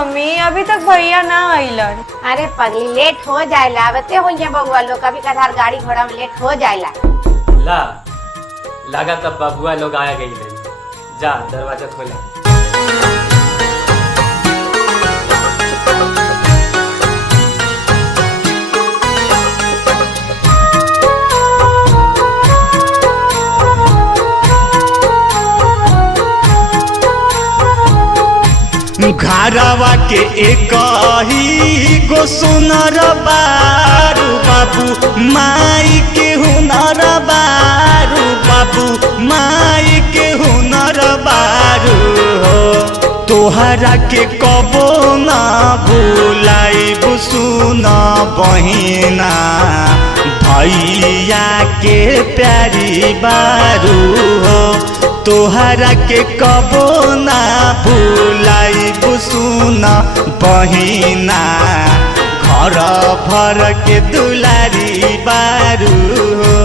Mummy अभी तक भैया ना आइलन। अरे पगली लेट हो जाएला, बते हो ये बबुआ लोग कभी कभार गाड़ी घोड़ा में लेट हो जाएला। लगा तब बबुआ लोग आया गई नहीं। जा दरवाजा खोला। घरवा के एक ही गो सुनर बारू बाबू माई के हुनर बारू बाबू माई के हुनर बारू हो। तोहरा के कबो ना भूलाइब सुन बहिना भैया के प्यारी बारू हो। तोहरा के कबो ना भूलाइब सुन बहिना घर भर के दुलारी बारू हो।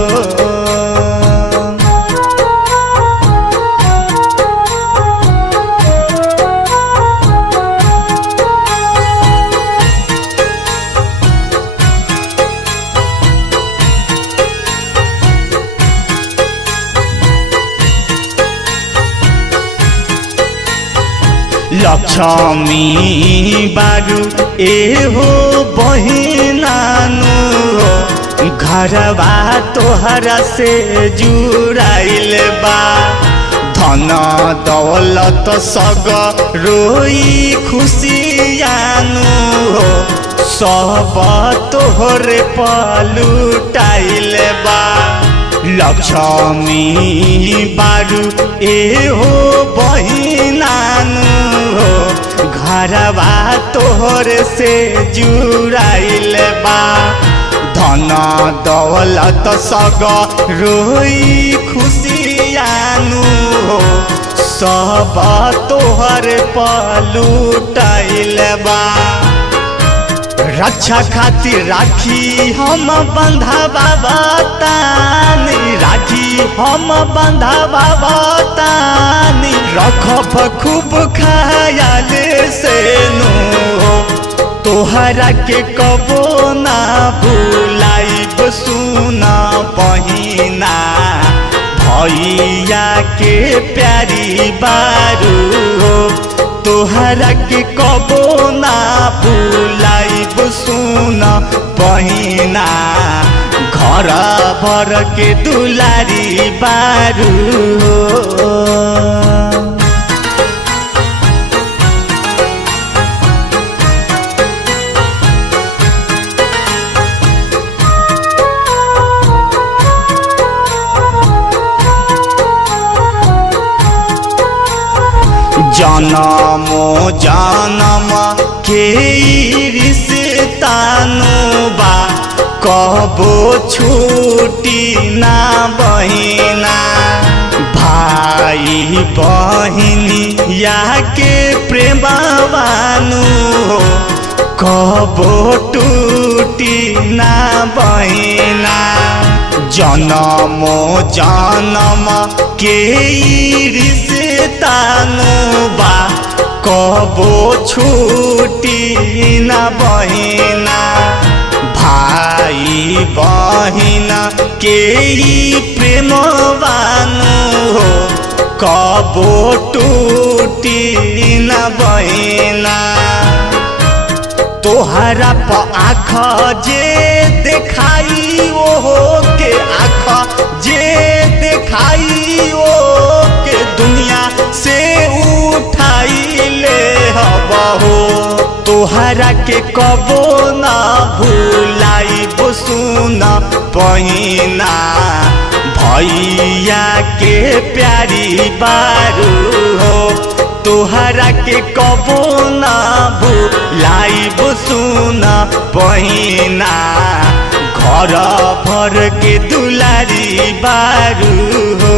लक्ष्मी बारू एहो बहिनानु हो। घरवा तोहरा से जुड़ाइल बा धन दौलत सग रोई खुशियानु हो। सब तोहरे पलुटाइल बा लक्ष्मी बारू एहो बहिनानु हो। घरवा तोहर से जुड़ाइल बा धन दौलत सग रोई खुशियानु हो। सब तोहर पलुटाइल बा रक्षा खातिर राखी हम बंधावा बतानी राखी हम बंधावा बतानी रखब खूब ख्याल से नो। तोहरा के कबो ना भूलाइब सुन बहिना भैया के प्यारी बारू हो। तोहरा के कबो ना भूलाइब सुन बहिना घर भर के दुलारी बारू हो। जनमो जनम के रिश्तानु बा कबो छूटी ना बहिना भाई बहिनी या के प्रेमवानु हो। कबो टूटी ना बहिना जनमो जनम के रिश्तानु बा कबो छूटी ना बहिना भाई बहिना के प्रेमवानु हो। कबो टूटी ना बहिना तोहरा प आँख जे देखाई ओहो के आँख जे देखाई ओ के दुनिया से उठाई ले हबहो। तोहरा के कबो ना भूलाइब सुन बहिना भैया के प्यारी बारू हो। तोहरा के कबो ना भूलाइब सुन बहिना घर भर के दुलारी बारू हो।